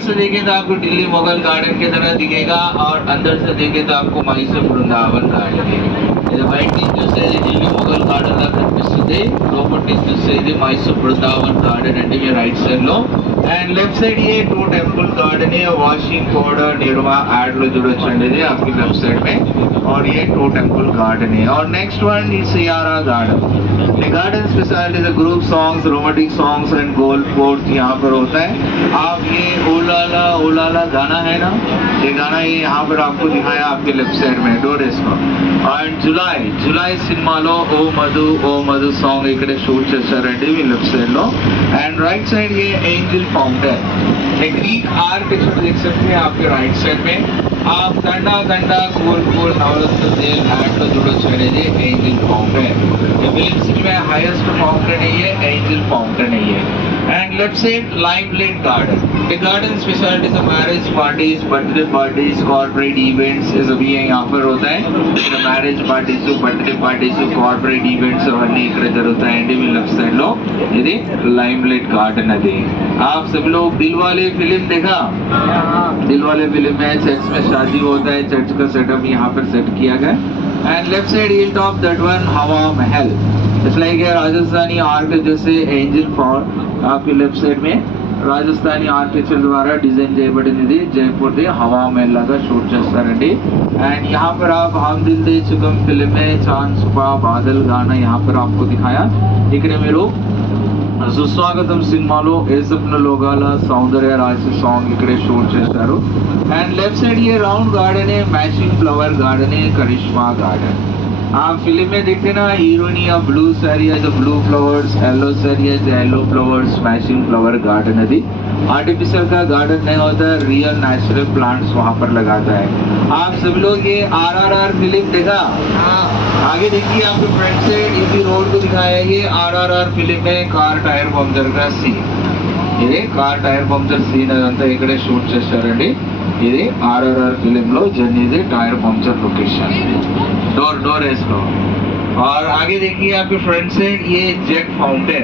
से देखें तो आपको दिल्ली मुगल गार्डन की तरह दिखेगा और अंदर से देखें तो आपको मैसूर वृंदावन गार्डन ఇది బయట నుంచి చూసేది ఢిల్లీ మొఘల్ గార్డెన్ లా కనిపిస్తుంది లోపల నుంచి చూసేది మైసూర్ బృందావన్ గార్డెన్ అండి మీ రైట్ సైడ్ లో అండ్ लेफ्ट साइड ये टू टेंपल गार्डन है वॉशिंग पाउडर निर्मा ऐड लो చూడొచ్చండి ఇది आपकी लेफ्ट साइड में और ये टू टेंपल गार्डन है और नेक्स्ट वन इज सियारा garden The garden specialty is a group songs, romantic songs and gold quotes यहाँ पर होता है आप ये ओलाला गाना है ना ये गाना ये यहाँ पर आपको दिखाया आपके लेफ्ट साइड में डोर इसको and July సినిమాలో ఓ మధు సాంగ్ ఇక్కడ షూట్ చేశారండి మీ లెఫ్ట్ సైడ్ లో एंड राइट साइड ये एंजल फाउंटेन एक ग्रीक आर्किटेक्चर देख सकते हैं आपके राइट साइड में आप దండా కూల్ నవరత్న तेल ऐड లో చూడొచ్చు అనేది एंजल फाउंटेन ये फिल्म सिटी में हाईएस्ट फाउंटेन है ये एंजल फाउंटेन है ये and let's say Limelight Garden the garden specialty is marriage parties birthday parties corporate events is अभी यहाँ पर होता है marriage parties birthday parties corporate events అవన్నీ ఇక్కడ జరుగుతాయండి మీ లెఫ్ట్ సైడ్ లో ఇది लाइमलाइट गार्डन అది आप सब लोग दिलवाले फिल्म देखा दिलवाले फिल्म में चर्च में शादी होता है चर्च का सेटअप यहाँ पर सेट किया गया and left side hill top that one हवा महल it's like a Rajasthani art जैसे एंजल फॉल आपके लेफ्ट साइड में రాజస్థానీ ఆర్కిటెక్చర్ ద్వారా డిజైన్ చేయబడింది జైపూర్ ది హవా महल లాగా షూట్ చేస్తారండి एंड यहाँ पर आप हम दिल दे चुकम फिल्म में चांद सुबह बादल गाना यहाँ पर आपको दिखाया ఇక్కడ మీరు సుస్వాగతం సినిమాలో ఏసప్న లోగాల సౌందర్య రాశి సాంగ్ ఇక్కడే షూట్ చేశారు एंड लेफ्ट साइड ये राउंड गार्डन है मैचिंग फ्लावर गार्डन है करिश्मा गार्डन आप फिल्म में देखते ना हीरोइन या ब्लू साड़ी है तो ब्लू फ्लावर्स येलो साड़ी है तो yellow flowers matching flower garden है आर्टिफिशियल का गार्डन नहीं होता रियल नेचुरल प्लांट्स वहाँ पर लगाता है आप सब लोग ये RRR फिल्म देखा आगे देखिए आपके फ्रंट से इसी रोड को दिखाया ये RRR फिल्म में कार टायर पंक्चर का सीन ఇది కార్ టైర్ పంక్చర్ సీన్ అదంతా ఇక్కడే షూట్ చేశారండి ఇది RRR फिल्म లో జర్నీ टायर पंक्चर लोकेशन डोर वेసుకో और आगे देखिए आपके फ्रंट से ये जेट फाउंटेन